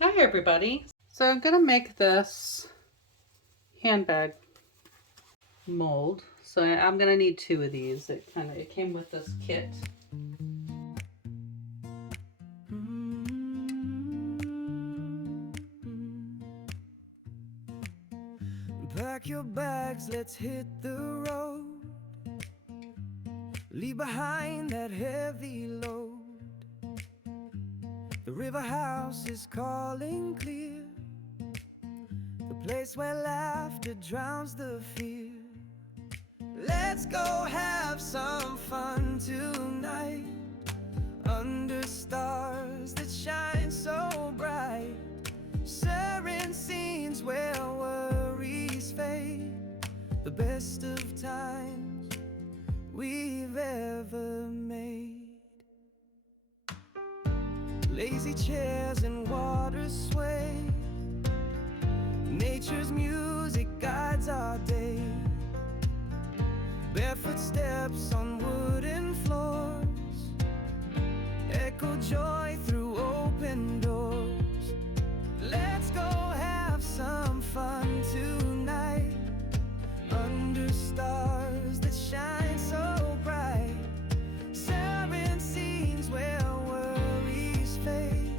Hi everybody. So I'm gonna make this handbag mold. So I'm gonna need two of these. It came with this kit. Pack your bags, let's hit the road. Leave behind that heavy load. The river house is calling clear, the place where laughter drowns the fear. Let's go have some fun tonight, under stars that shine so bright, sharing scenes where worries fade, the best of times we've ever made. Lazy chairs and water sway, nature's music guides our day. Barefoot steps on wooden floors echo joy through open doors. Let's go have some fun tonight, under stars that shine so bright, sharing scenes where worries fade,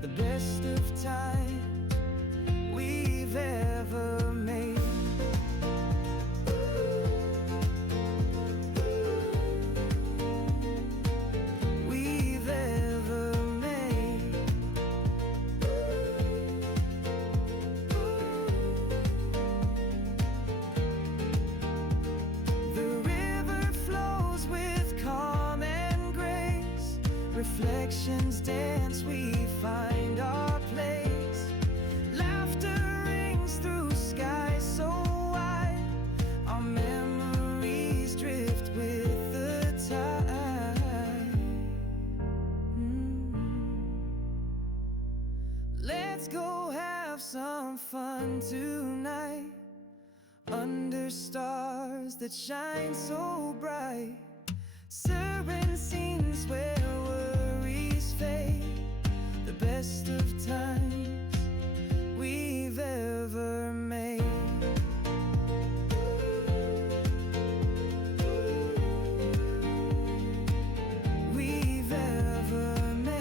the best of times we've ever made. We've ever made. The river flows with calm and grace, reflections dance, we find our place. Laughter rings through skies so wide, our memories drift with the tide. Let's go have some fun tonight, under stars that shine so bright, serene scenes where worries fade, the best of times we've ever made. We've ever made.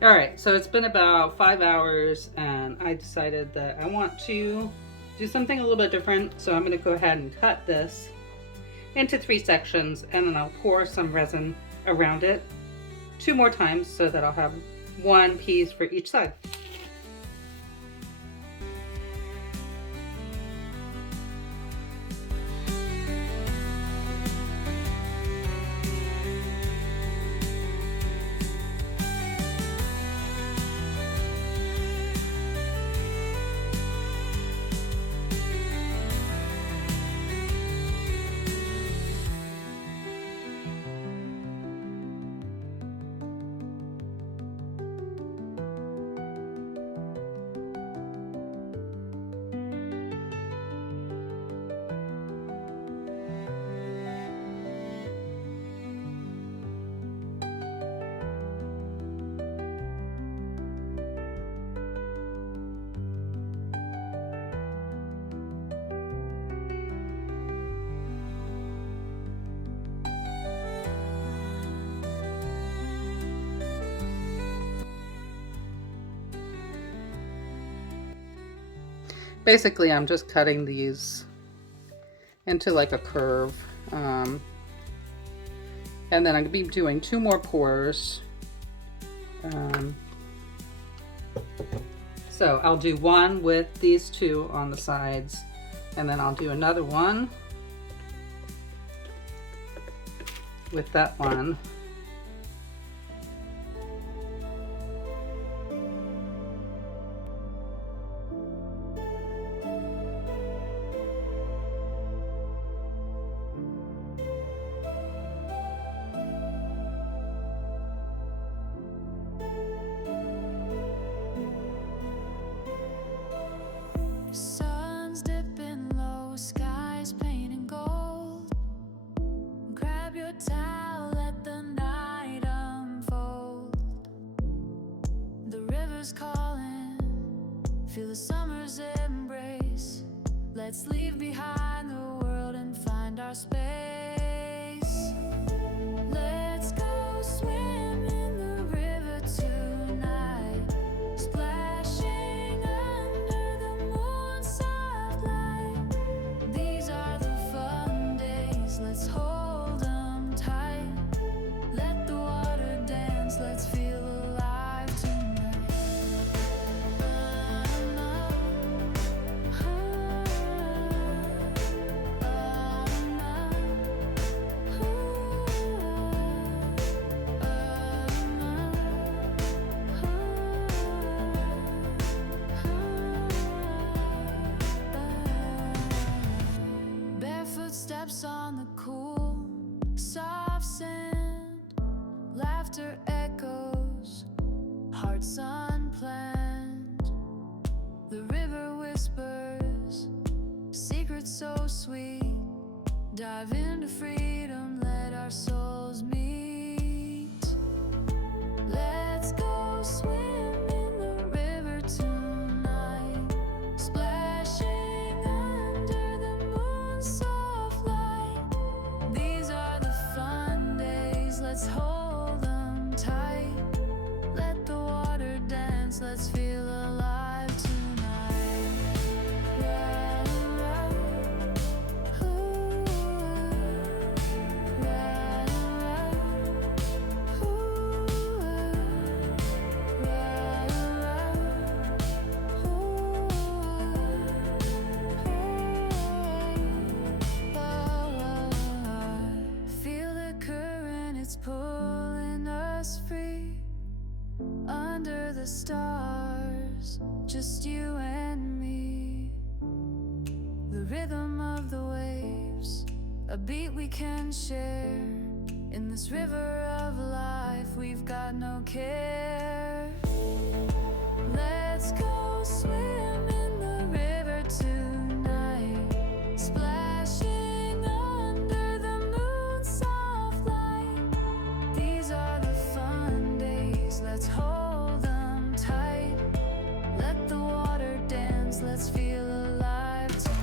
All right, so it's been about 5 hours and I decided that I want to do something a little bit different. So I'm gonna go ahead and cut this into 3 sections and then I'll pour some resin around it 2 more times so that I'll have 1 piece for each side. Basically, I'm just cutting these into like a curve. And then I'm going to be doing 2 more pours. So I'll do one with these two on the sides, and then I'll do another one with that one. Sun's dipping low, skies painting gold. Grab your towel, let the night unfold. The river's calling, feel the summer's embrace. Let's leave behind the world and find our space. Let's go swim in the river tonight, splashing under the moon's soft light. These are the fun days, let's hold them tight. Let the water dance, let's feel alive tonight. Barefoot steps on the cool, soft sand. Laughter echoes, hearts unplanned. The river whispers, secrets so sweet. Dive into freedom, let our souls meet. Let's go swim in the river tonight, splashing under the moon's soft light. These are the fun days, let's hold them tight. Let the water dance, let's feel alive tonight. Feel the current, it's pulling us free. Under the stars, just you and me. The rhythm of the waves, a beat we can share. In this river of life, we've got no care. Let's go swim in the river tonight, splashing under the moon's soft light. These are the fun days, let's hold them tight. Let the water dance, let's feel alive tonight.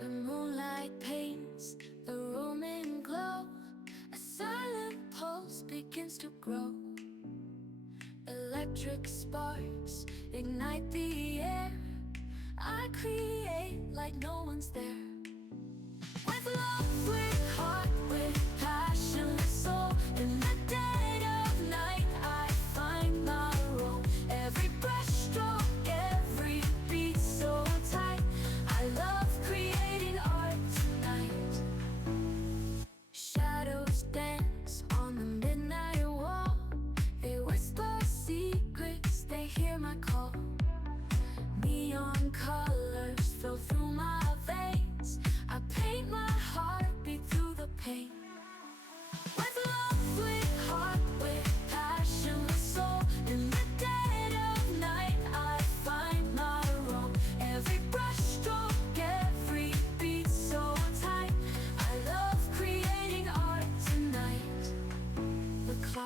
The moonlight paints the room in glow. A silent pulse begins to grow. Electric sparks ignite the air. I create like no one's there. With love, with heart, with passion, with soul. In the dead of night, I find my role. Every brushstroke, every beat so tight. I love creating art tonight. Shadows dance on the midnight wall. They whisper secrets, they hear my call. Neon colors flow through my veins. I paint my heart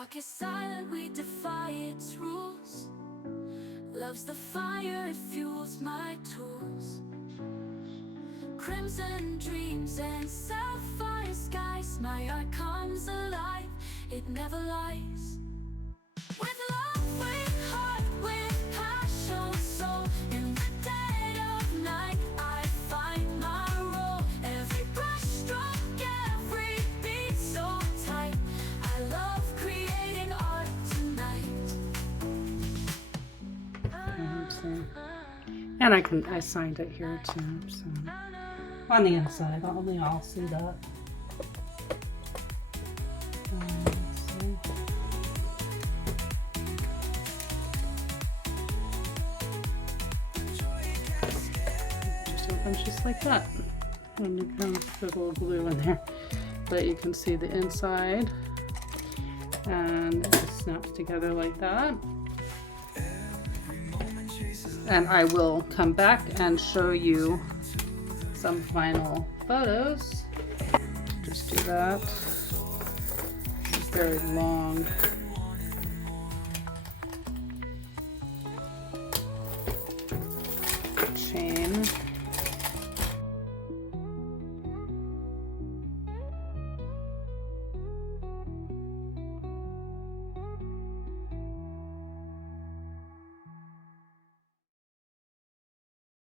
spark is silent, we defy its rules. Love's the fire, it fuels my tools. Crimson dreams and sapphire skies, my art comes alive, it never lies. With love, with heart, with passion, soul, in the dead of night, I find my role. Every brush stroke, every beat so tight. I love creating art tonight. And I signed it here too, so on the inside, only I'll see that. Let's see. Just opens just like that. And you can put a little glue in there, but you can see the inside, and it just snaps together like that. And I will come back and show you some final photos. Just do that. It's very long